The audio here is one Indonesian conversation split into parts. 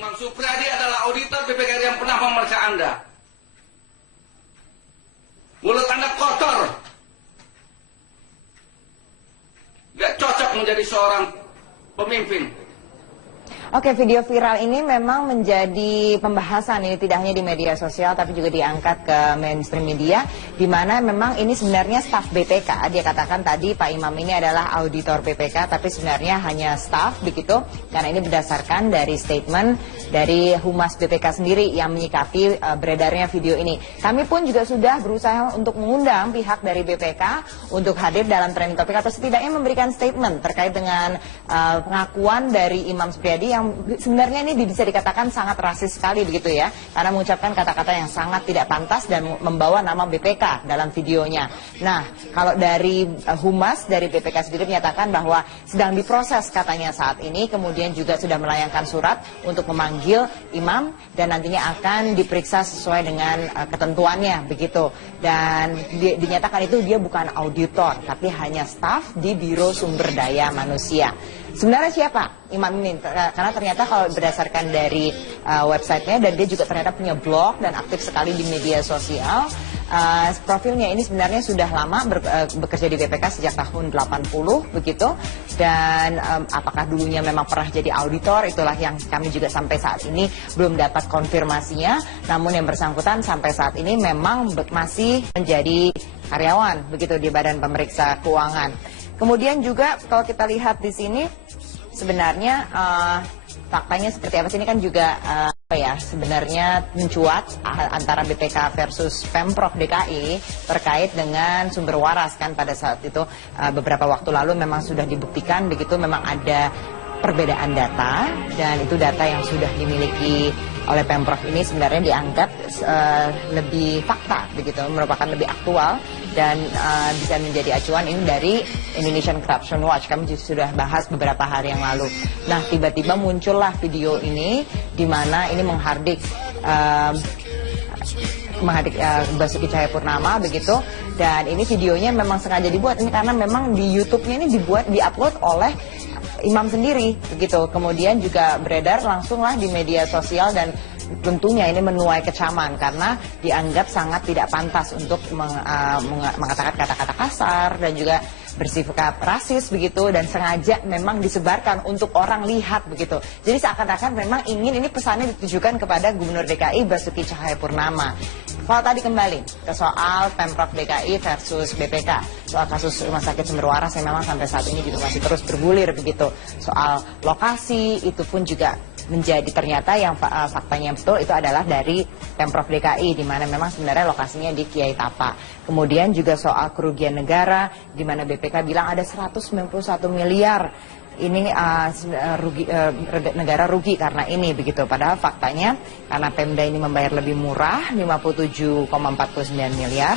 Imam Supriyadi adalah auditor BPK yang pernah memeriksa Anda. Mulut Anda kotor. Gak cocok menjadi seorang pemimpin. Oke, video viral ini memang menjadi pembahasan, ini tidak hanya di media sosial tapi juga diangkat ke mainstream media, di mana memang ini sebenarnya staf BPK. Dia katakan tadi Pak Imam ini adalah auditor BPK, tapi sebenarnya hanya staf begitu, karena ini berdasarkan dari statement dari Humas BPK sendiri yang menyikapi beredarnya video ini. Kami pun juga sudah berusaha untuk mengundang pihak dari BPK untuk hadir dalam trending topik atau setidaknya memberikan statement terkait dengan pengakuan dari Imam Supriyadi yang sebenarnya ini bisa dikatakan sangat rasis sekali begitu ya, karena mengucapkan kata-kata yang sangat tidak pantas dan membawa nama BPK dalam videonya. Nah, kalau dari Humas dari BPK sendiri menyatakan bahwa sedang diproses katanya saat ini, kemudian juga sudah melayangkan surat untuk memanggil Imam dan nantinya akan diperiksa sesuai dengan ketentuannya begitu. Dan dinyatakan itu dia bukan auditor tapi hanya staf di Biro Sumber Daya Manusia. Sebenarnya siapa Imam ini? Karena ternyata kalau berdasarkan dari websitenya, dan dia juga ternyata punya blog dan aktif sekali di media sosial. Profilnya ini sebenarnya sudah lama bekerja di BPK sejak tahun 80 begitu. Dan apakah dulunya memang pernah jadi auditor, itulah yang kami juga sampai saat ini belum dapat konfirmasinya. Namun yang bersangkutan sampai saat ini memang masih menjadi karyawan begitu di Badan Pemeriksa Keuangan. Kemudian juga kalau kita lihat di sini sebenarnya faktanya seperti apa sih, ini kan juga sebenarnya mencuat antara BPK versus Pemprov DKI terkait dengan sumber waras kan. Pada saat itu beberapa waktu lalu memang sudah dibuktikan begitu, memang ada perbedaan data, dan itu data yang sudah dimiliki oleh Pemprov ini sebenarnya dianggap lebih fakta begitu, merupakan lebih aktual dan bisa menjadi acuan. Ini dari Indonesian Corruption Watch, kami sudah bahas beberapa hari yang lalu. Nah, tiba-tiba muncullah video ini di mana ini menghardik Basuki Cahayapurnama begitu, dan ini videonya memang sengaja dibuat ini karena memang di YouTube-nya ini diupload oleh Imam sendiri begitu, kemudian juga beredar langsunglah di media sosial, dan tentunya ini menuai kecaman karena dianggap sangat tidak pantas untuk mengatakan kata-kata kasar dan juga bersifat rasis begitu, dan sengaja memang disebarkan untuk orang lihat begitu. Jadi seakan-akan memang ingin ini pesannya ditujukan kepada Gubernur DKI Basuki Cahayapurnama. Kalau tadi kembali ke soal Pemprov DKI versus BPK, soal kasus Rumah Sakit Sumber Waras yang memang sampai saat ini juga masih terus bergulir begitu. Soal lokasi itu pun juga menjadi ternyata yang faktanya yang betul itu adalah dari Pemprov DKI, di mana memang sebenarnya lokasinya di Kiai Tapa. Kemudian juga soal kerugian negara, di mana BPK bilang ada 191 miliar ini negara rugi karena ini begitu. Padahal faktanya karena Pemda ini membayar lebih murah 57,49 miliar.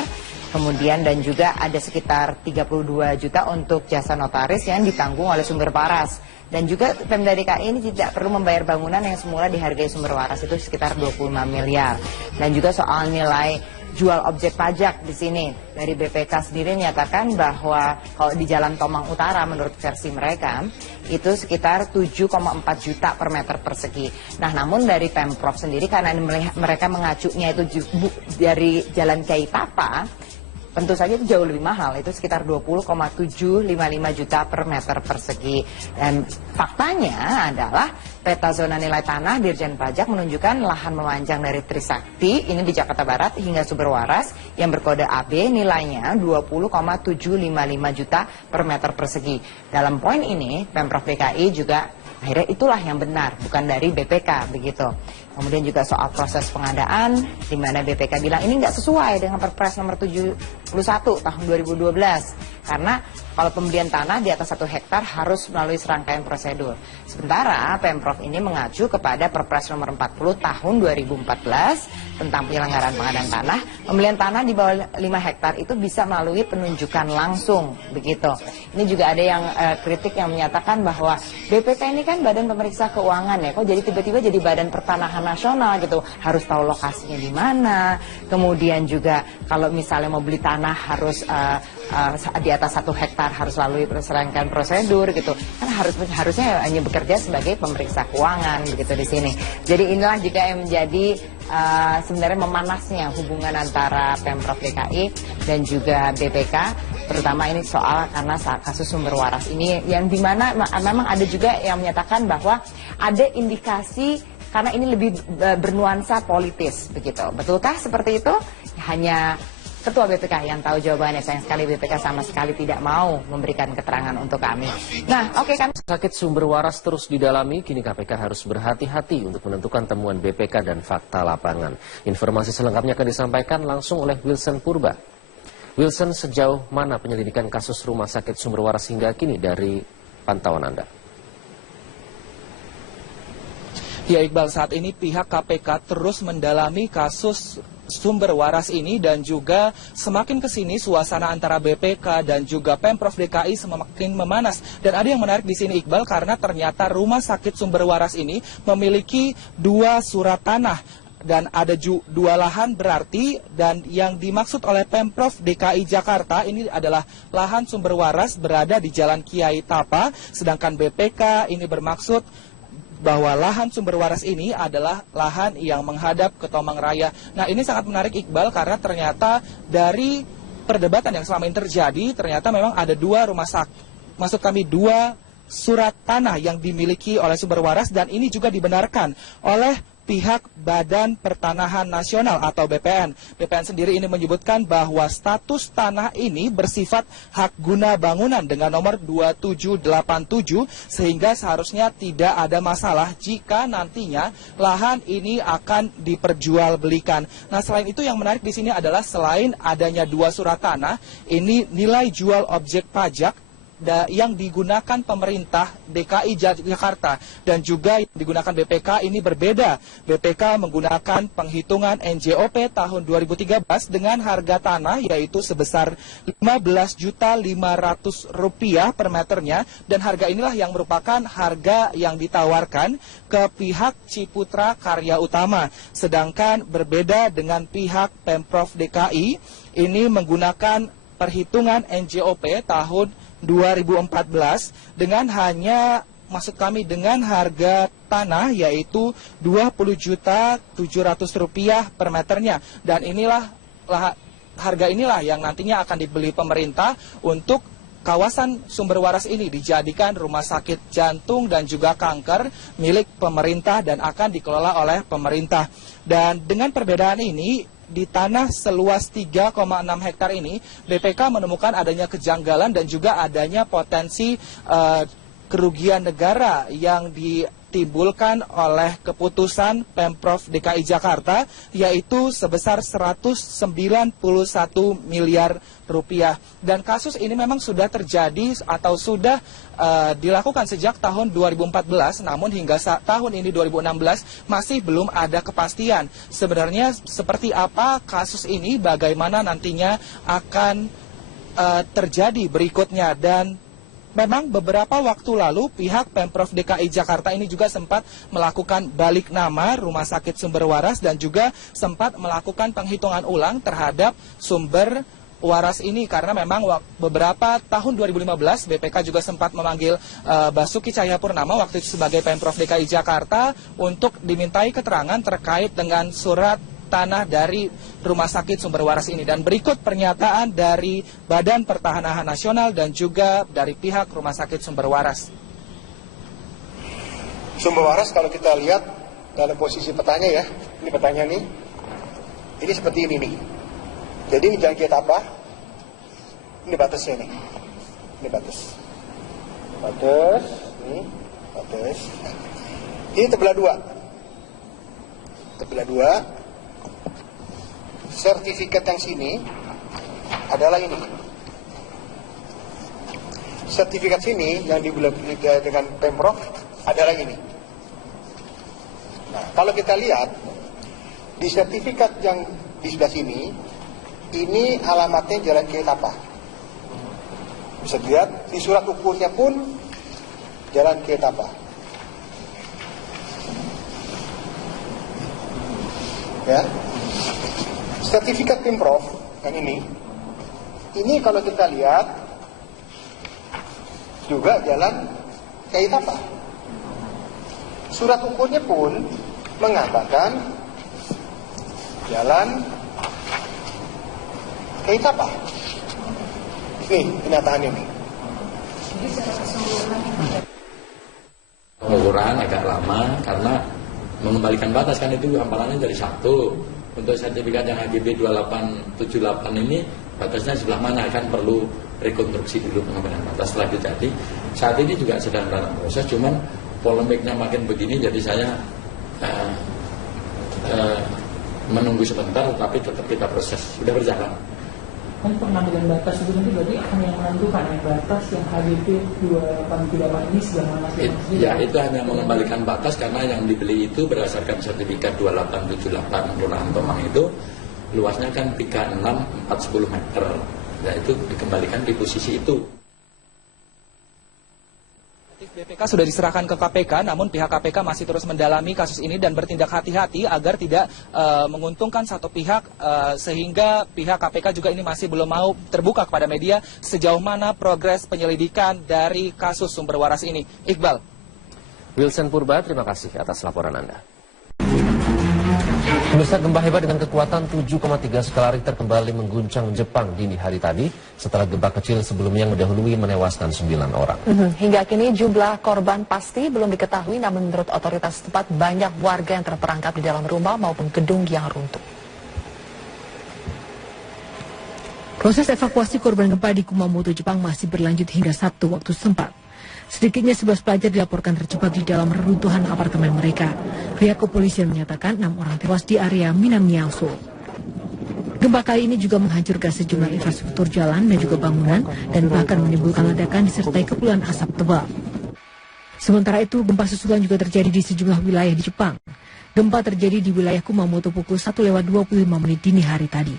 Kemudian dan juga ada sekitar 32 juta untuk jasa notaris yang ditanggung oleh Sumber Waras. Dan juga Pemda DKI ini tidak perlu membayar bangunan yang semula dihargai Sumber Waras itu sekitar 25 miliar. Dan juga soal nilai jual objek pajak di sini dari BPK sendiri menyatakan bahwa kalau di Jalan Tomang Utara menurut versi mereka itu sekitar 7,4 juta per meter persegi. Nah, namun dari Pemprov sendiri karena mereka mengacunya itu dari Jalan Kiai Tapa, tentu saja itu jauh lebih mahal, itu sekitar 20,755 juta per meter persegi. Dan faktanya adalah peta zona nilai tanah Dirjen Pajak menunjukkan lahan memanjang dari Trisakti, ini di Jakarta Barat, hingga Sumber Waras yang berkode AB nilainya 20,755 juta per meter persegi. Dalam poin ini, Pemprov DKI juga akhirnya itulah yang benar, bukan dari BPK begitu. Kemudian juga soal proses pengadaan, di mana BPK bilang ini nggak sesuai dengan Perpres nomor 71 tahun 2012. Karena kalau pembelian tanah di atas 1 hektar harus melalui serangkaian prosedur. Sementara Pemprov ini mengacu kepada Perpres nomor 40 tahun 2014 tentang penyelenggaraan pengadaan tanah. Pembelian tanah di bawah 5 hektar itu bisa melalui penunjukan langsung begitu. Ini juga ada yang kritik yang menyatakan bahwa BPK ini kan Badan Pemeriksa Keuangan ya, kok jadi tiba-tiba jadi Badan Pertanahan pertahanan nasional gitu, harus tahu lokasinya di mana. Kemudian juga kalau misalnya mau beli tanah harus di atas 1 hektar harus lalui serangkaian prosedur gitu. Kan harusnya hanya bekerja sebagai pemeriksa keuangan begitu di sini. Jadi inilah juga yang menjadi sebenarnya memanasnya hubungan antara Pemprov DKI dan juga BPK, terutama ini soal karena kasus sumber waras ini yang dimana memang ada juga yang menyatakan bahwa ada indikasi karena ini lebih bernuansa politis begitu. Betulkah seperti itu? Hanya Ketua BPK yang tahu jawabannya. Sayang sekali BPK sama sekali tidak mau memberikan keterangan untuk kami. Nah, oke kan. Sakit sumber waras terus didalami, kini KPK harus berhati-hati untuk menentukan temuan BPK dan fakta lapangan. Informasi selengkapnya akan disampaikan langsung oleh Wilson Purba. Wilson, sejauh mana penyelidikan kasus rumah sakit sumber waras hingga kini dari pantauan Anda? Ya Iqbal, saat ini pihak KPK terus mendalami kasus sumber waras ini dan juga semakin kesini suasana antara BPK dan juga Pemprov DKI semakin memanas. Dan ada yang menarik di sini Iqbal karena ternyata rumah sakit sumber waras ini memiliki 2 surat tanah. Dan ada 2 lahan berarti, dan yang dimaksud oleh Pemprov DKI Jakarta ini adalah lahan sumber waras berada di Jalan Kiai Tapa, sedangkan BPK ini bermaksud bahwa lahan sumber waras ini adalah lahan yang menghadap ke Tomang Raya. Nah, ini sangat menarik Iqbal karena ternyata dari perdebatan yang selama ini terjadi, ternyata memang ada 2 rumah sakit, maksud kami 2 surat tanah yang dimiliki oleh sumber waras, dan ini juga dibenarkan oleh pihak Badan Pertanahan Nasional atau BPN. BPN sendiri ini menyebutkan bahwa status tanah ini bersifat hak guna bangunan dengan nomor 2787, sehingga seharusnya tidak ada masalah jika nantinya lahan ini akan diperjualbelikan. Nah, selain itu yang menarik di sini adalah selain adanya 2 surat tanah, ini nilai jual objek pajak yang digunakan pemerintah DKI Jakarta dan juga yang digunakan BPK ini berbeda. BPK menggunakan penghitungan NJOP tahun 2013 dengan harga tanah yaitu sebesar Rp15.500.000 per meternya, dan harga inilah yang merupakan harga yang ditawarkan ke pihak Ciputra Karya Utama. Sedangkan berbeda dengan pihak Pemprov DKI ini menggunakan perhitungan NJOP tahun 2014 dengan hanya, maksud kami dengan harga tanah yaitu Rp20.700.000 per meternya, dan inilah harga inilah yang nantinya akan dibeli pemerintah untuk kawasan sumber waras ini dijadikan rumah sakit jantung dan juga kanker milik pemerintah dan akan dikelola oleh pemerintah. Dan dengan perbedaan ini, di tanah seluas 3,6 hektar ini, BPK menemukan adanya kejanggalan dan juga adanya potensi kerugian negara yang ditimbulkan oleh keputusan Pemprov DKI Jakarta, yaitu sebesar Rp191 miliar. Dan kasus ini memang sudah terjadi atau sudah dilakukan sejak tahun 2014, namun hingga tahun ini 2016 masih belum ada kepastian sebenarnya seperti apa kasus ini, bagaimana nantinya akan terjadi berikutnya. Dan memang beberapa waktu lalu pihak Pemprov DKI Jakarta ini juga sempat melakukan balik nama rumah sakit sumber waras dan juga sempat melakukan penghitungan ulang terhadap sumber waras ini, karena memang beberapa tahun 2015 BPK juga sempat memanggil Basuki Cahayapurnama waktu itu sebagai Pemprov DKI Jakarta untuk dimintai keterangan terkait dengan surat tanah dari rumah sakit sumber waras ini. Dan berikut pernyataan dari Badan Pertanahan Nasional dan juga dari pihak rumah sakit sumber waras. Sumber waras kalau kita lihat dalam posisi petanya ya, ini petanya nih, ini seperti ini nih. Jadi ini jalan kita apa? Ini batasnya nih, ini batas, ini batas. Ini terbelah dua. Sertifikat yang sini adalah ini. Sertifikat sini yang dibelah dengan Pemprov adalah ini. Nah, kalau kita lihat di sertifikat yang di sebelah sini, ini alamatnya Jalan Kiai Tapa. Bisa dilihat di surat ukurnya pun Jalan Kiai Tapa. Ya, sertifikat Pemprov yang ini kalau kita lihat juga jalan kayak apa? Surat ukurnya pun mengatakan jalan kayak apa? Nih, kenyataannya nih. Pengukuran agak lama karena mengembalikan batas kan itu hamparannya dari 1. Untuk sertifikat yang AGB 2878 ini batasnya sebelah mana kan perlu rekonstruksi dulu pengembalian batas setelah itu. Jadi saat ini juga sedang dalam proses, cuman polemiknya makin begini jadi saya menunggu sebentar, tapi tetap kita proses, sudah berjalan. Kan pengambilan batas itu nanti berarti akan yang menentukan yang batas yang HGB 2878 ini sebelah mana? Ya, itu hanya mengembalikan batas karena yang dibeli itu berdasarkan sertifikat 2878 Kelurahan Tomang itu luasnya kan 36/410 meter. Ya, itu dikembalikan di posisi itu. BPK sudah diserahkan ke KPK, namun pihak KPK masih terus mendalami kasus ini dan bertindak hati-hati agar tidak menguntungkan satu pihak, sehingga pihak KPK juga ini masih belum mau terbuka kepada media sejauh mana progres penyelidikan dari kasus sumber waras ini. Iqbal. Wilson Purba, terima kasih atas laporan Anda. Pemirsa, gempa hebat dengan kekuatan 7,3 skala Richter kembali mengguncang Jepang dini hari tadi setelah gempa kecil sebelumnya yang mendahului menewaskan 9 orang. Hingga kini jumlah korban pasti belum diketahui, namun menurut otoritas setempat banyak warga yang terperangkap di dalam rumah maupun gedung yang runtuh. Proses evakuasi korban gempa di Kumamoto, Jepang masih berlanjut hingga Sabtu waktu setempat. Sedikitnya 11 pelajar dilaporkan terjebak di dalam reruntuhan apartemen mereka. Pihak kepolisian menyatakan 6 orang tewas di area Minamiaso. Gempa kali ini juga menghancurkan sejumlah infrastruktur jalan dan juga bangunan dan bahkan menimbulkan ledakan disertai kepulan asap tebal. Sementara itu, gempa susulan juga terjadi di sejumlah wilayah di Jepang. Gempa terjadi di wilayah Kumamoto pukul 1:25 dini hari tadi.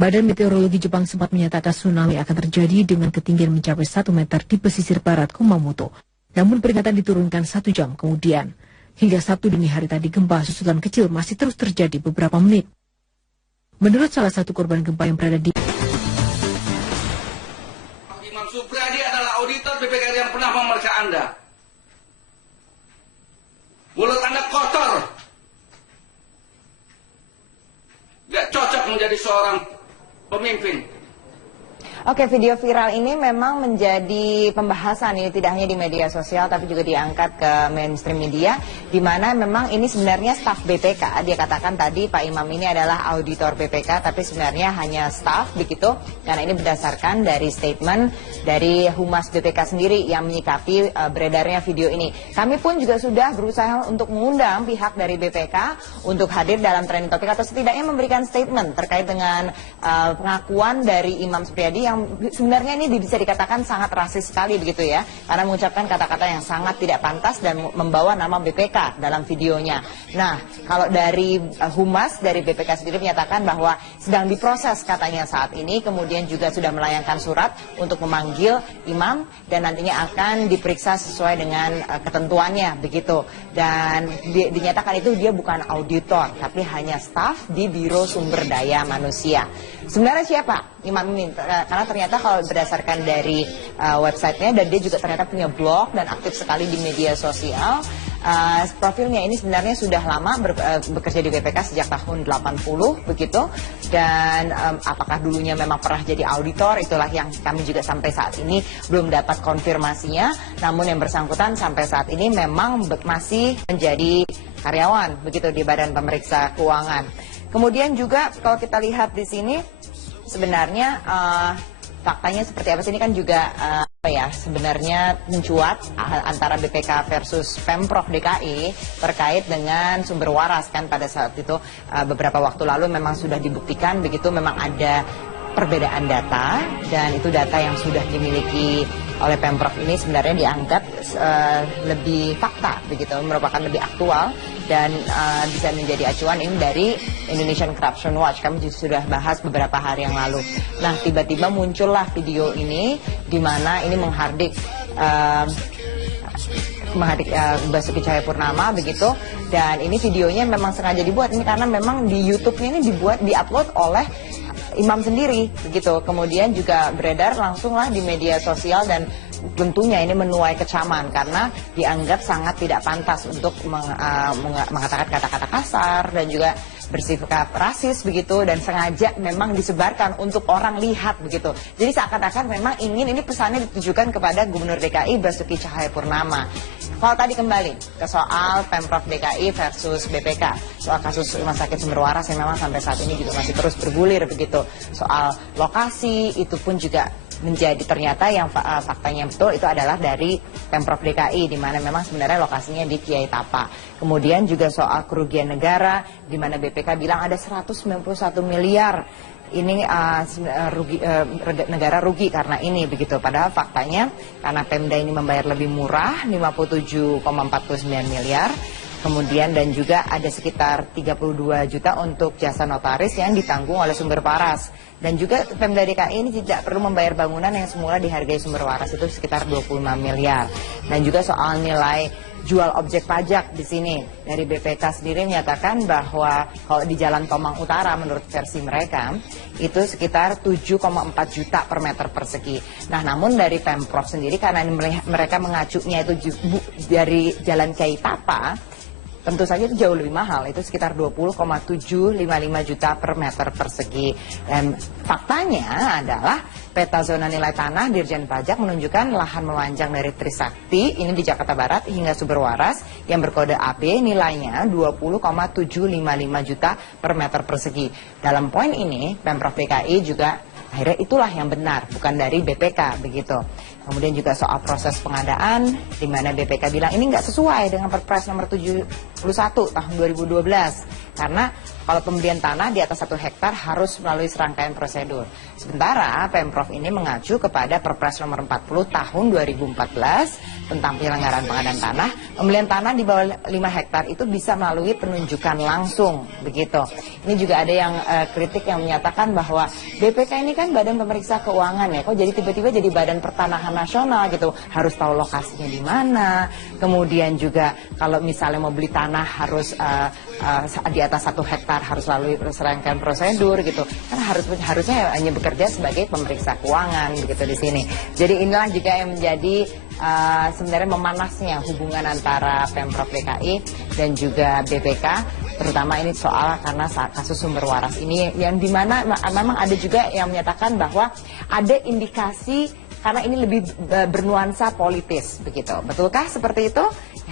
Badan Meteorologi Jepang sempat menyatakan tsunami akan terjadi dengan ketinggian mencapai 1 meter di pesisir barat Kumamoto. Namun peringatan diturunkan 1 jam kemudian. Hingga Sabtu dini hari tadi gempa susulan kecil masih terus terjadi beberapa menit. Menurut salah satu korban gempa yang berada di Imam Supriyadi adalah auditor BPK yang pernah memeriksa Anda. Mulut Anda kotor. Gak cocok menjadi seorang pemimpin. Oke, video viral ini memang menjadi pembahasan ini tidak hanya di media sosial tapi juga diangkat ke mainstream media, di mana memang ini sebenarnya staf BPK. Dia katakan tadi Pak Imam ini adalah auditor BPK tapi sebenarnya hanya staf begitu, karena ini berdasarkan dari statement dari Humas BPK sendiri yang menyikapi beredarnya video ini. Kami pun juga sudah berusaha untuk mengundang pihak dari BPK untuk hadir dalam trending topik atau setidaknya memberikan statement terkait dengan pengakuan dari Imam Supriyadi yang sebenarnya ini bisa dikatakan sangat rasis sekali begitu ya, karena mengucapkan kata-kata yang sangat tidak pantas dan membawa nama BPK dalam videonya. Nah, kalau dari Humas dari BPK sendiri menyatakan bahwa sedang diproses katanya saat ini, kemudian juga sudah melayangkan surat untuk memanggil Imam dan nantinya akan diperiksa sesuai dengan ketentuannya begitu. Dan dinyatakan itu dia bukan auditor tapi hanya staf di Biro Sumber Daya Manusia. Sebenarnya siapa Imam ini? Karena ternyata kalau berdasarkan dari websitenya, dan dia juga ternyata punya blog dan aktif sekali di media sosial. Profilnya ini sebenarnya sudah lama bekerja di BPK sejak tahun 80 begitu, dan apakah dulunya memang pernah jadi auditor, itulah yang kami juga sampai saat ini belum dapat konfirmasinya. Namun yang bersangkutan sampai saat ini memang masih menjadi karyawan begitu di Badan Pemeriksa Keuangan. Kemudian juga kalau kita lihat di sini sebenarnya faktanya seperti apa sih, ini kan juga sebenarnya mencuat antara BPK versus Pemprov DKI terkait dengan sumber waras kan. Pada saat itu beberapa waktu lalu memang sudah dibuktikan begitu, memang ada perbedaan data, dan itu data yang sudah dimiliki oleh Pemprov ini sebenarnya dianggap lebih fakta begitu, merupakan lebih aktual dan bisa menjadi acuan ini dari Indonesian Corruption Watch. Kami juga sudah bahas beberapa hari yang lalu. Nah, tiba-tiba muncullah video ini di mana ini menghardik Basuki Cahayapurnama begitu. Dan ini videonya memang sengaja dibuat ini karena memang di YouTube-nya ini diupload oleh imam sendiri begitu. Kemudian juga beredar langsunglah di media sosial dan tentunya ini menuai kecaman karena dianggap sangat tidak pantas untuk mengatakan kata-kata kasar dan juga bersikap rasis begitu, dan sengaja memang disebarkan untuk orang lihat begitu. Jadi seakan-akan memang ini pesannya ditujukan kepada Gubernur DKI Basuki Cahayapurnama. Kalau tadi kembali ke soal Pemprov DKI versus BPK, soal kasus Rumah Sakit Sumber Waras yang memang sampai saat ini juga masih terus bergulir begitu. Soal lokasi itu pun juga menjadi ternyata yang faktanya betul itu adalah dari Pemprov DKI, di mana memang sebenarnya lokasinya di Kiai Tapa. Kemudian juga soal kerugian negara, di mana BPK bilang ada 191 miliar ini negara rugi karena ini begitu. Padahal faktanya karena Pemda ini membayar lebih murah 57,49 miliar. Kemudian dan juga ada sekitar 32 juta untuk jasa notaris yang ditanggung oleh Sumber Waras. Dan juga Pemda DKI ini tidak perlu membayar bangunan yang semula dihargai Sumber Waras itu sekitar 25 miliar. Dan juga soal nilai jual objek pajak di sini. Dari BPK sendiri menyatakan bahwa kalau di Jalan Tomang Utara menurut versi mereka itu sekitar 7,4 juta per meter persegi. Nah, namun dari Pemprov sendiri karena mereka mengacunya itu dari Jalan Kiai Tapa, tentu saja itu jauh lebih mahal, itu sekitar 20,755 juta per meter persegi. Dan faktanya adalah peta zona nilai tanah Dirjen Pajak menunjukkan lahan memanjang dari Trisakti, ini di Jakarta Barat, hingga Sumber Waras yang berkode AB nilainya 20,755 juta per meter persegi. Dalam poin ini, Pemprov DKI juga akhirnya itulah yang benar, bukan dari BPK begitu. Kemudian juga soal proses pengadaan, di mana BPK bilang ini nggak sesuai dengan Perpres nomor 71 tahun 2012. Karena kalau pembelian tanah di atas 1 hektar harus melalui serangkaian prosedur. Sementara Pemprov ini mengacu kepada Perpres nomor 40 tahun 2014 tentang penyelenggaraan pengadaan tanah. Pembelian tanah di bawah 5 hektar itu bisa melalui penunjukan langsung begitu. Ini juga ada yang kritik yang menyatakan bahwa BPK ini kan Badan Pemeriksa Keuangan ya, kok jadi tiba-tiba jadi Badan Pertanahan Nasional gitu, harus tahu lokasinya di mana. Kemudian juga kalau misalnya mau beli tanah harus di atas 1 hektar harus melalui serangkaian prosedur gitu. Kan harusnya hanya bekerja sebagai pemeriksa keuangan begitu di sini. Jadi inilah juga yang menjadi sebenarnya memanasnya hubungan antara Pemprov DKI dan juga BPK, terutama ini soal karena kasus Sumber Waras ini yang dimana memang ada juga yang menyatakan bahwa ada indikasi karena ini lebih bernuansa politis begitu. Betulkah seperti itu?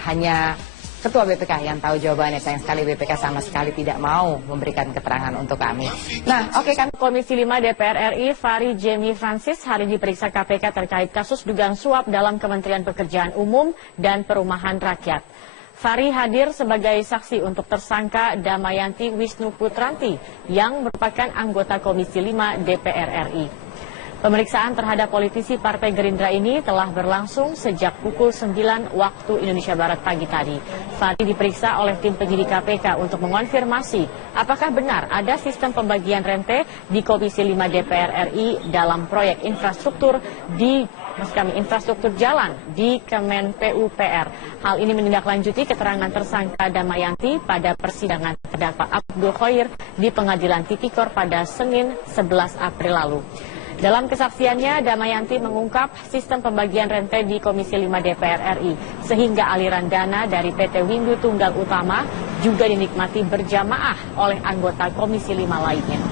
Hanya Ketua BPK yang tahu jawabannya. Sayang sekali BPK sama sekali tidak mau memberikan keterangan untuk kami. Nah, oke kan. Komisi 5 DPR RI Fahri Jemi Francis hari diperiksa KPK terkait kasus dugaan suap dalam Kementerian Pekerjaan Umum dan Perumahan Rakyat. Fahri hadir sebagai saksi untuk tersangka Damayanti Wisnu Putranti yang merupakan anggota Komisi 5 DPR RI. Pemeriksaan terhadap politisi Partai Gerindra ini telah berlangsung sejak pukul 9 waktu Indonesia Barat pagi tadi. Fahri diperiksa oleh tim penyidik KPK untuk mengonfirmasi apakah benar ada sistem pembagian rente di Komisi 5 DPR RI dalam proyek infrastruktur infrastruktur jalan di Kemen PUPR. Hal ini menindaklanjuti keterangan tersangka Damayanti pada persidangan terdakwa Abdul Khoir di Pengadilan Tipikor pada Senin 11 April lalu. Dalam kesaksiannya, Damayanti mengungkap sistem pembagian rente di Komisi 5 DPR RI, sehingga aliran dana dari PT Windu Tunggal Utama juga dinikmati berjamaah oleh anggota Komisi 5 lainnya.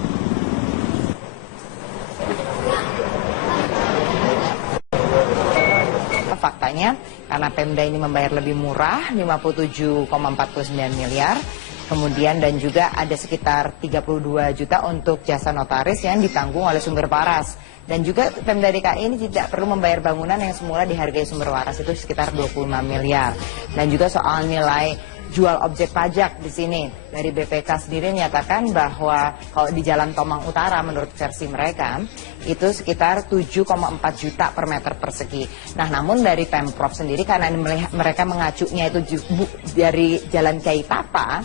Faktanya, karena Pemda ini membayar lebih murah, 57,49 miliar, kemudian dan juga ada sekitar 32 juta untuk jasa notaris yang ditanggung oleh Sumber Waras. Dan juga Pemda DKI ini tidak perlu membayar bangunan yang semula dihargai Sumber Waras itu sekitar 25 miliar. Dan juga soal nilai jual objek pajak di sini. Dari BPK sendiri menyatakan bahwa kalau di Jalan Tomang Utara menurut versi mereka itu sekitar 7,4 juta per meter persegi. Nah, namun dari Pemprov sendiri karena mereka mengacunya itu dari Jalan Kiai Tapa,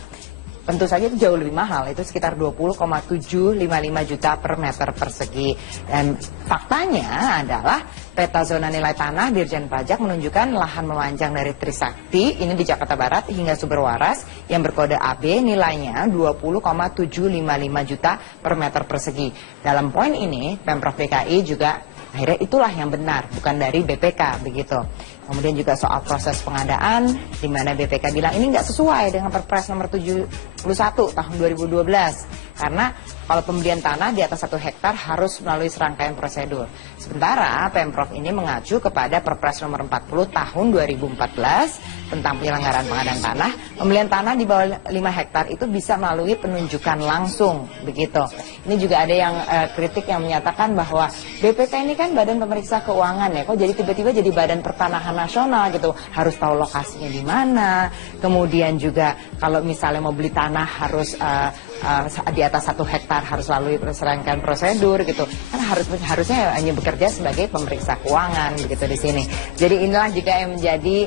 tentu saja itu jauh lebih mahal, itu sekitar 20,755 juta per meter persegi. Dan faktanya adalah peta zona nilai tanah Dirjen Pajak menunjukkan lahan memanjang dari Trisakti, ini di Jakarta Barat, hingga Sumber Waras yang berkode AB nilainya 20,755 juta per meter persegi. Dalam poin ini, Pemprov DKI juga akhirnya itulah yang benar, bukan dari BPK begitu. Kemudian juga soal proses pengadaan, di mana BPK bilang ini nggak sesuai dengan Perpres nomor 71 tahun 2012. Karena kalau pembelian tanah di atas 1 hektar harus melalui serangkaian prosedur. Sementara Pemprov ini mengacu kepada Perpres nomor 40 tahun 2014 tentang penyelenggaraan pengadaan tanah. Pembelian tanah di bawah 5 hektar itu bisa melalui penunjukan langsung begitu. Ini juga ada yang kritik yang menyatakan bahwa BPK ini kan badan pemeriksa keuangan ya, kok jadi tiba-tiba jadi badan pertanahan nasional gitu, harus tahu lokasinya di mana. Kemudian juga kalau misalnya mau beli tanah harus di atas 1 hektar harus lalui serangkaian prosedur gitu. Kan harusnya hanya bekerja sebagai pemeriksa keuangan begitu di sini. Jadi inilah juga yang menjadi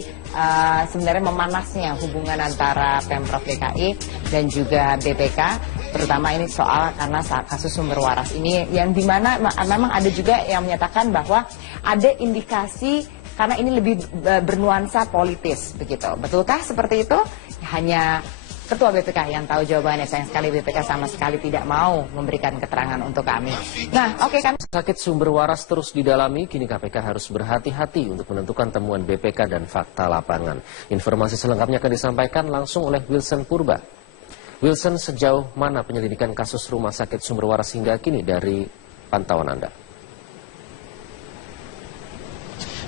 sebenarnya memanasnya hubungan antara Pemprov DKI dan juga BPK, terutama ini soal karena kasus Sumber Waras ini yang dimana memang ada juga yang menyatakan bahwa ada indikasi karena ini lebih bernuansa politis begitu. Betulkah seperti itu? Hanya Ketua BPK yang tahu jawabannya. Sayang sekali BPK sama sekali tidak mau memberikan keterangan untuk kami. Nah, oke kan. Sakit Sumber Waras terus didalami, kini KPK harus berhati-hati untuk menentukan temuan BPK dan fakta lapangan. Informasi selengkapnya akan disampaikan langsung oleh Wilson Purba. Wilson, sejauh mana penyelidikan kasus Rumah Sakit Sumber Waras hingga kini dari pantauan Anda?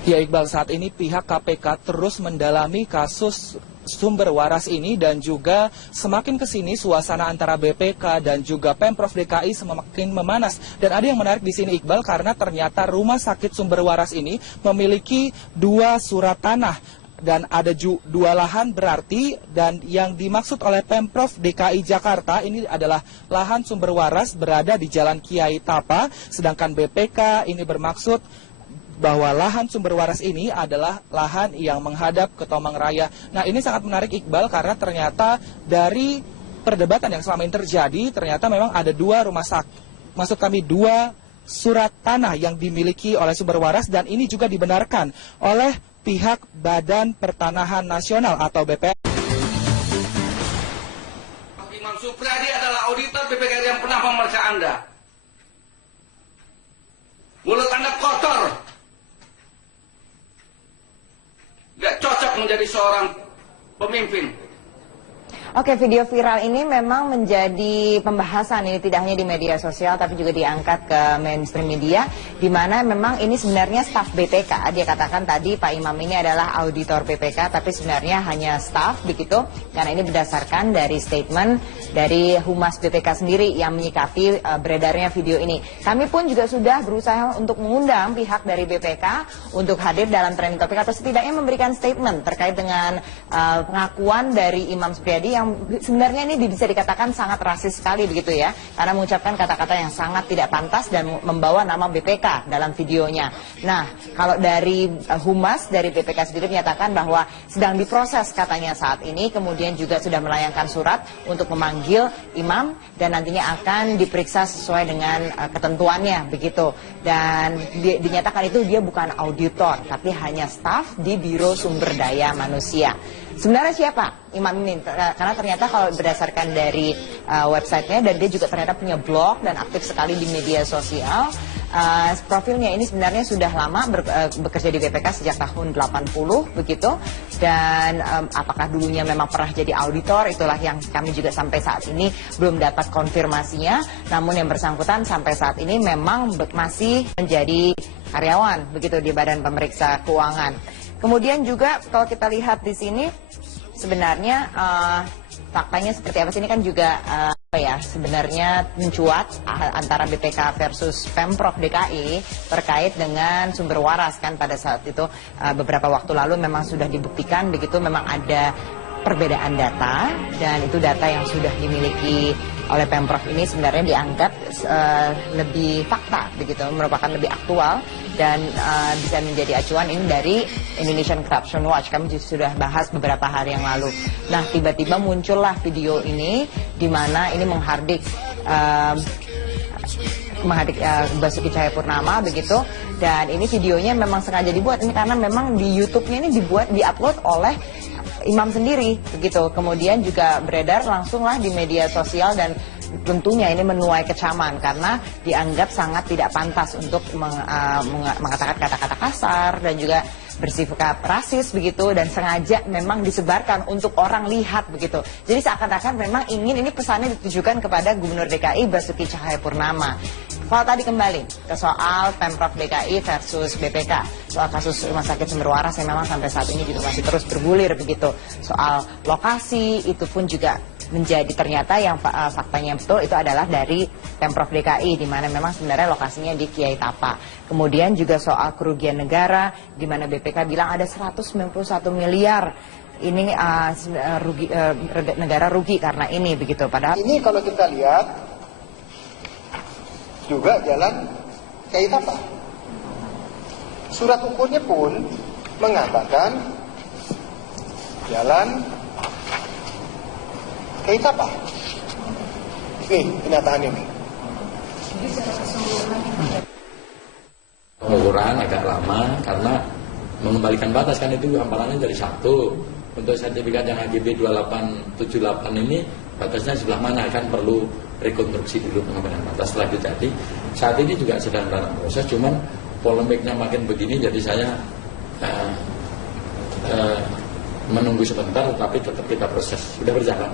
Ya Iqbal, saat ini pihak KPK terus mendalami kasus Sumber Waras ini dan juga semakin kesini suasana antara BPK dan juga Pemprov DKI semakin memanas. Dan ada yang menarik di sini Iqbal, karena ternyata Rumah Sakit Sumber Waras ini memiliki 2 surat tanah dan ada 2 lahan berarti, dan yang dimaksud oleh Pemprov DKI Jakarta ini adalah lahan Sumber Waras berada di Jalan Kiai Tapa, sedangkan BPK ini bermaksud bahwa lahan Sumber Waras ini adalah lahan yang menghadap ke Tomang Raya. Nah, ini sangat menarik Iqbal, karena ternyata dari perdebatan yang selama ini terjadi, ternyata memang ada 2 rumah sakit, maksud kami 2 surat tanah yang dimiliki oleh Sumber Waras, dan ini juga dibenarkan oleh pihak Badan Pertanahan Nasional atau BPN. Imam Supriyadi adalah auditor BPK yang pernah memeriksa Anda. Mulut Anda kotor. Gak cocok menjadi seorang pemimpin. Oke, video viral ini memang menjadi pembahasan, ini tidak hanya di media sosial tapi juga diangkat ke mainstream media, di mana memang ini sebenarnya staf BPK. Dia katakan tadi Pak Imam ini adalah auditor BPK, tapi sebenarnya hanya staf begitu, karena ini berdasarkan dari statement dari Humas BPK sendiri yang menyikapi beredarnya video ini. Kami pun juga sudah berusaha untuk mengundang pihak dari BPK untuk hadir dalam trending topic atau setidaknya memberikan statement terkait dengan pengakuan dari Imam Supriyadi yang sebenarnya ini bisa dikatakan sangat rasis sekali begitu ya, karena mengucapkan kata-kata yang sangat tidak pantas dan membawa nama BPK dalam videonya. Nah, kalau dari Humas dari BPK sendiri menyatakan bahwa sedang diproses katanya saat ini, kemudian juga sudah melayangkan surat untuk memanggil Imam dan nantinya akan diperiksa sesuai dengan ketentuannya begitu. Dan dinyatakan itu dia bukan auditor tapi hanya staf di Biro Sumber Daya Manusia. Sebenarnya siapa Imam ini? Karena ternyata kalau berdasarkan dari websitenya, dan dia juga ternyata punya blog dan aktif sekali di media sosial. Profilnya ini sebenarnya sudah lama bekerja di BPK sejak tahun 80 begitu. Dan apakah dulunya memang pernah jadi auditor, itulah yang kami juga sampai saat ini belum dapat konfirmasinya. Namun yang bersangkutan sampai saat ini memang masih menjadi karyawan begitu di Badan Pemeriksa Keuangan. Kemudian juga kalau kita lihat di sini sebenarnya faktanya seperti apa sih, ini kan juga sebenarnya mencuat antara BPK versus Pemprov DKI terkait dengan Sumber Waras kan pada saat itu beberapa waktu lalu memang sudah dibuktikan begitu, memang ada perbedaan data, dan itu data yang sudah dimiliki oleh Pemprov ini sebenarnya dianggap lebih fakta begitu, merupakan lebih aktual dan bisa menjadi acuan ini dari Indonesian Corruption Watch. Kami sudah bahas beberapa hari yang lalu. Nah, tiba-tiba muncullah video ini di mana ini menghardik Basuki Cahayapurnama begitu, dan ini videonya memang sengaja dibuat ini karena memang di YouTube-nya ini diupload oleh imam sendiri begitu, kemudian juga beredar langsunglah di media sosial dan tentunya ini menuai kecaman karena dianggap sangat tidak pantas untuk mengatakan kata-kata kasar dan juga bersikap rasis begitu, dan sengaja memang disebarkan untuk orang lihat begitu. Jadi seakan-akan memang ingin ini pesannya ditujukan kepada Gubernur DKI Basuki Cahayapurnama. Kalau tadi kembali ke soal Pemprov DKI versus BPK, soal kasus Rumah Sakit Sumber Waras yang memang sampai saat ini juga masih terus bergulir begitu. Soal lokasi itu pun juga menjadi ternyata yang faktanya betul itu adalah dari Pemprov DKI, di mana memang sebenarnya lokasinya di Kiai Tapa. Kemudian juga soal kerugian negara, di mana BPK bilang ada 191 miliar ini negara rugi karena ini begitu. Padahal ini kalau kita lihat juga jalan Kiai Tapa. Surat ukurnya pun mengatakan jalan Kiai Tapa. Nih kenyataan ini. Pengukuran agak lama karena mengembalikan batas kan itu hamparannya dari 1. Untuk sertifikat yang HGB 2878 ini batasnya sebelah mana, kan perlu rekonstruksi dulu pengembalian batas. Setelah itu jadi saat ini juga sedang dalam proses, cuman polemiknya makin begini jadi saya menunggu sebentar, tapi tetap kita proses, sudah berjalan.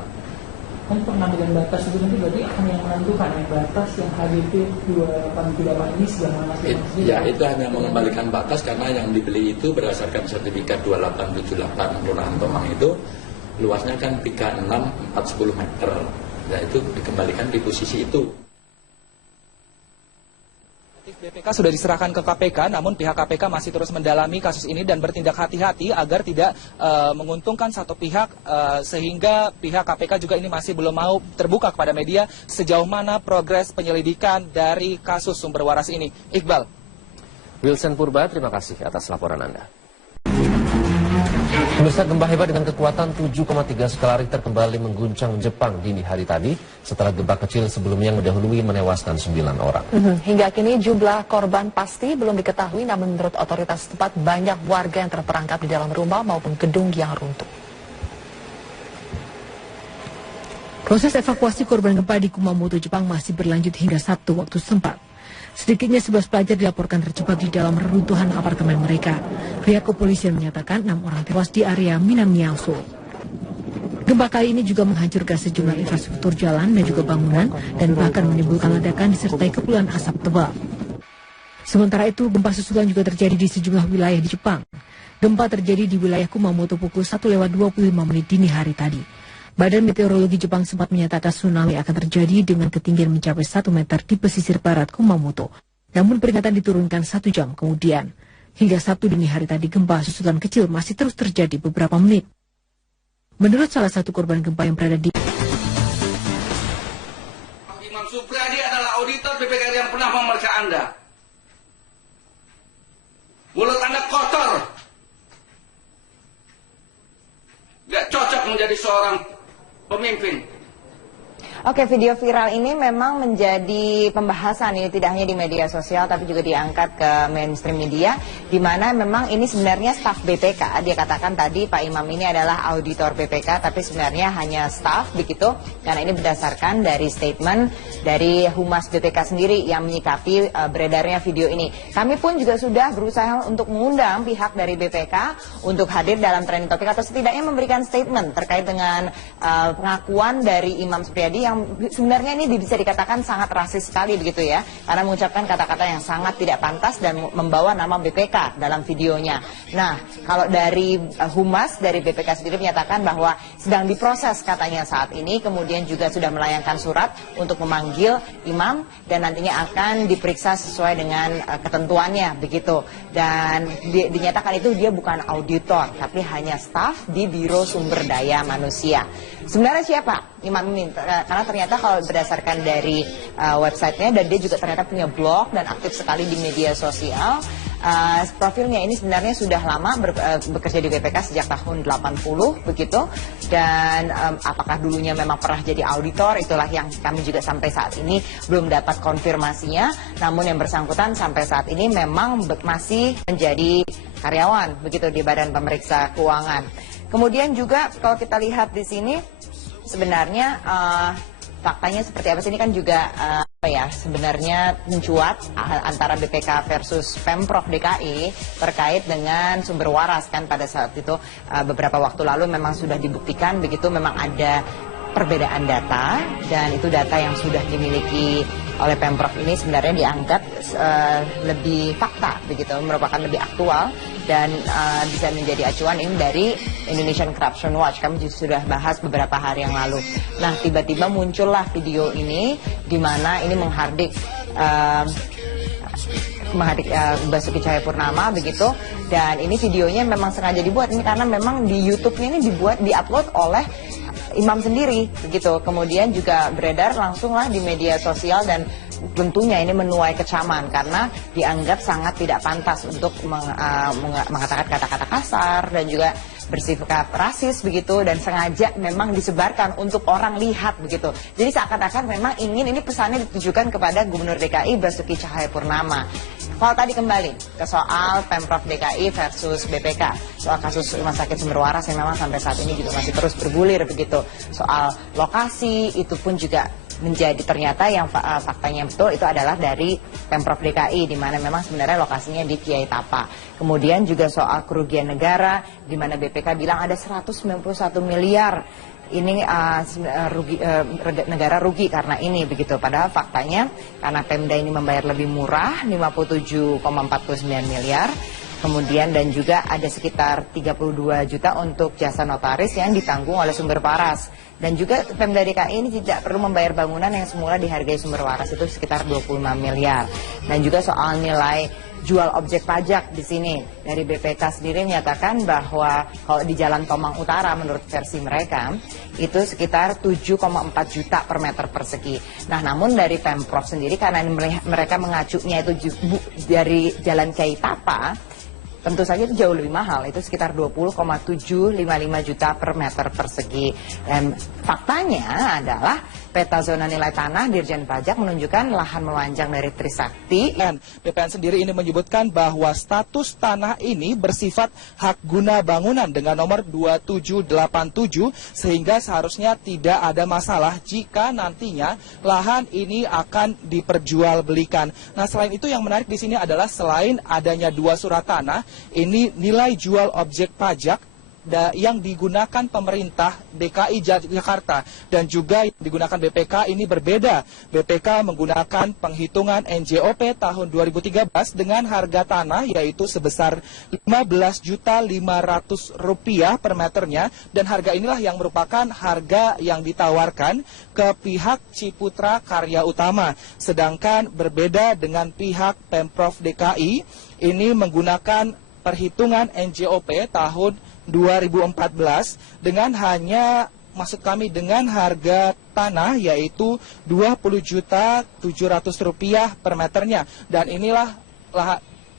Kan pengambilan batas itu nanti berarti akan yang menentukan ya, batas yang HGB 2878 ini sebelah mana? Ya, itu hanya mengembalikan batas karena yang dibeli itu berdasarkan sertifikat 2878 Kelurahan Tomang itu luasnya kan 36410 meter. Ya, itu dikembalikan di posisi itu. BPK sudah diserahkan ke KPK, namun pihak KPK masih terus mendalami kasus ini dan bertindak hati-hati agar tidak menguntungkan satu pihak, sehingga pihak KPK juga ini masih belum mau terbuka kepada media sejauh mana progres penyelidikan dari kasus Sumber Waras ini. Iqbal. Wilson Purba, terima kasih atas laporan Anda. Pemirsa, gempa hebat dengan kekuatan 7,3 skala Richter kembali mengguncang Jepang dini hari tadi setelah gempa kecil sebelumnya mendahului menewaskan 9 orang. Hingga kini jumlah korban pasti belum diketahui, namun menurut otoritas setempat banyak warga yang terperangkap di dalam rumah maupun gedung yang runtuh. Proses evakuasi korban gempa di Kumamoto, Jepang masih berlanjut hingga Sabtu waktu setempat. Sedikitnya 11 pelajar dilaporkan terjebak di dalam reruntuhan apartemen mereka. Pihak kepolisian menyatakan 6 orang tewas di area Minamiaso. Gempa kali ini juga menghancurkan sejumlah infrastruktur jalan dan juga bangunan dan bahkan menimbulkan ledakan disertai kepulan asap tebal. Sementara itu, gempa susulan juga terjadi di sejumlah wilayah di Jepang. Gempa terjadi di wilayah Kumamoto pukul 1:25 dini hari tadi. Badan Meteorologi Jepang sempat menyatakan tsunami akan terjadi dengan ketinggian mencapai 1 meter di pesisir barat Kumamoto. Namun peringatan diturunkan 1 jam kemudian. Hingga Sabtu dini hari tadi gempa susulan kecil masih terus terjadi beberapa menit. Menurut salah satu korban gempa yang berada di Imam Supriyadi adalah auditor BPK yang pernah memeriksa Anda. Mulut Anda kotor. Gak cocok menjadi seorang pemimpin. Oke, video viral ini memang menjadi pembahasan ini tidak hanya di media sosial tapi juga diangkat ke mainstream media, di mana memang ini sebenarnya staf BPK. Dia katakan tadi Pak Imam ini adalah auditor BPK tapi sebenarnya hanya staf begitu, karena ini berdasarkan dari statement dari Humas BPK sendiri yang menyikapi beredarnya video ini. Kami pun juga sudah berusaha untuk mengundang pihak dari BPK untuk hadir dalam trending topic atau setidaknya memberikan statement terkait dengan pengakuan dari Imam Supriyadi yang yang sebenarnya ini bisa dikatakan sangat rasis sekali begitu ya, karena mengucapkan kata-kata yang sangat tidak pantas dan membawa nama BPK dalam videonya. Nah, kalau dari Humas dari BPK sendiri menyatakan bahwa sedang diproses katanya saat ini, kemudian juga sudah melayangkan surat untuk memanggil imam dan nantinya akan diperiksa sesuai dengan ketentuannya begitu. Dan dinyatakan itu dia bukan auditor, tapi hanya staf di Biro Sumber Daya Manusia. Sebenarnya siapa imam ini? Karena ternyata kalau berdasarkan dari websitenya, dan dia juga ternyata punya blog dan aktif sekali di media sosial. Profilnya ini sebenarnya sudah lama bekerja di BPK sejak tahun 80 begitu, dan apakah dulunya memang pernah jadi auditor, itulah yang kami juga sampai saat ini belum dapat konfirmasinya. Namun yang bersangkutan sampai saat ini memang masih menjadi karyawan begitu di Badan Pemeriksa Keuangan. Kemudian juga kalau kita lihat di sini sebenarnya faktanya seperti apa sih, ini kan juga sebenarnya mencuat antara BPK versus Pemprov DKI terkait dengan sumber waras kan. Pada saat itu beberapa waktu lalu memang sudah dibuktikan begitu, memang ada perbedaan data, dan itu data yang sudah dimiliki oleh Pemprov ini sebenarnya dianggap lebih fakta begitu, merupakan lebih aktual dan bisa menjadi acuan ini dari Indonesian Corruption Watch. Kami sudah bahas beberapa hari yang lalu. Nah, tiba-tiba muncullah video ini di mana ini menghardik Basuki Cahayapurnama begitu, dan ini videonya memang sengaja dibuat ini karena memang di YouTube-nya ini diupload oleh imam sendiri begitu, kemudian juga beredar langsunglah di media sosial, dan tentunya ini menuai kecaman karena dianggap sangat tidak pantas untuk mengatakan kata-kata kasar dan juga bersifat rasis begitu, dan sengaja memang disebarkan untuk orang lihat begitu. Jadi seakan-akan memang ingin ini pesannya ditujukan kepada Gubernur DKI Basuki Cahayapurnama. Kalau tadi kembali ke soal Pemprov DKI versus BPK, soal kasus Rumah Sakit Sumber Waras yang memang sampai saat ini juga masih terus bergulir begitu. Soal lokasi itu pun juga menjadi ternyata yang faktanya betul itu adalah dari Pemprov DKI, di mana memang sebenarnya lokasinya di Kiai Tapa. Kemudian juga soal kerugian negara, di mana BPK bilang ada 191 miliar ini negara rugi karena ini begitu. Padahal faktanya karena Pemda ini membayar lebih murah 57,49 miliar. Kemudian dan juga ada sekitar 32 juta untuk jasa notaris yang ditanggung oleh Sumber Waras. Dan juga Pemda DKI ini tidak perlu membayar bangunan yang semula dihargai Sumber Waras itu sekitar 25 miliar. Dan juga soal nilai jual objek pajak di sini dari BPK sendiri menyatakan bahwa kalau di Jalan Tomang Utara menurut versi mereka itu sekitar 7,4 juta per meter persegi. Nah, namun dari Pemprov sendiri karena mereka mengacunya itu dari Jalan Kiai Tapa, tentu saja itu jauh lebih mahal, itu sekitar 20,755 juta per meter persegi. Dan faktanya adalah peta zona nilai tanah Dirjen Pajak menunjukkan lahan memanjang dari Trisakti. BPN sendiri ini menyebutkan bahwa status tanah ini bersifat hak guna bangunan dengan nomor 2787, sehingga seharusnya tidak ada masalah jika nantinya lahan ini akan diperjualbelikan. Nah, selain itu yang menarik di sini adalah selain adanya dua surat tanah, ini nilai jual objek pajak yang digunakan pemerintah DKI Jakarta dan juga digunakan BPK ini berbeda. BPK menggunakan penghitungan NJOP tahun 2013 dengan harga tanah yaitu sebesar Rp15.500.000 per meternya, dan harga inilah yang merupakan harga yang ditawarkan ke pihak Ciputra Karya Utama. Sedangkan berbeda dengan pihak Pemprov DKI ini menggunakan perhitungan NJOP tahun 2014 dengan dengan harga tanah yaitu Rp20.700.000 per meternya, dan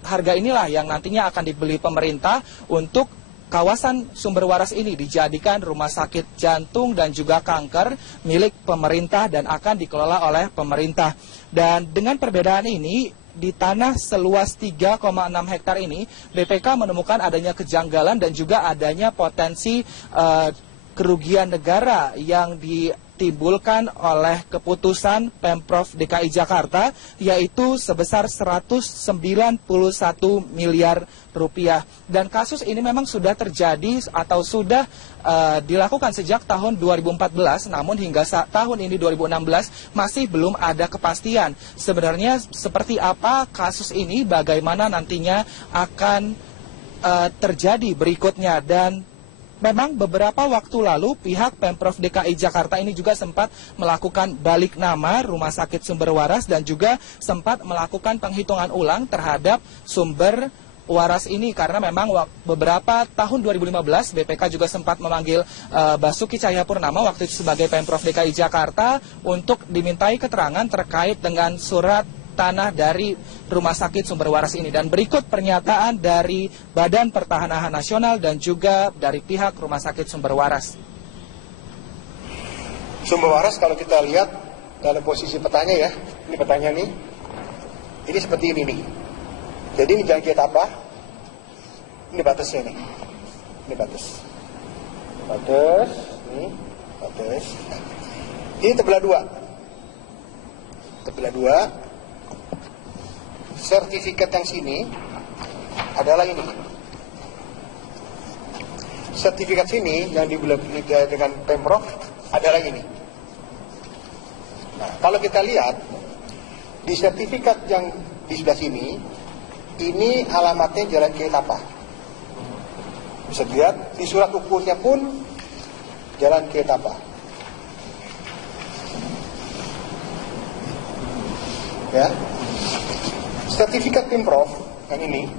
harga inilah yang nantinya akan dibeli pemerintah untuk kawasan Sumber Waras ini dijadikan rumah sakit jantung dan juga kanker milik pemerintah dan akan dikelola oleh pemerintah. Dan dengan perbedaan ini, di tanah seluas 3,6 hektar ini, BPK menemukan adanya kejanggalan dan juga adanya potensi kerugian negara yang ditimbulkan oleh keputusan Pemprov DKI Jakarta, yaitu sebesar 191 miliar rupiah. Dan kasus ini memang sudah terjadi atau sudah dilakukan sejak tahun 2014, namun hingga tahun ini 2016 masih belum ada kepastian. Sebenarnya seperti apa kasus ini, bagaimana nantinya akan terjadi berikutnya. Dan memang beberapa waktu lalu pihak Pemprov DKI Jakarta ini juga sempat melakukan balik nama Rumah Sakit Sumber Waras dan juga sempat melakukan penghitungan ulang terhadap sumber waras ini, karena memang beberapa tahun 2015 BPK juga sempat memanggil Basuki Cahayapurnama waktu itu sebagai Pemprov DKI Jakarta untuk dimintai keterangan terkait dengan surat tanah dari Rumah Sakit Sumber Waras ini. Dan berikut pernyataan dari Badan Pertanahan Nasional dan juga dari pihak Rumah Sakit Sumber Waras. Sumber waras kalau kita lihat dalam posisi petanya ya, ini petanya nih, ini seperti ini nih. Jadi ini jalan kiat apa? Ini batasnya nih, ini batas, ini batas. Ini terbelah dua. Sertifikat yang sini adalah ini. Sertifikat sini yang dibeli dengan Pemprov adalah ini. Nah, kalau kita lihat di sertifikat yang di sebelah sini, ini alamatnya Jalan Kiai Tapa. Bisa dilihat di surat ukurnya pun Jalan Kiai Tapa. Ya. Sertifikat Pemprov yang ini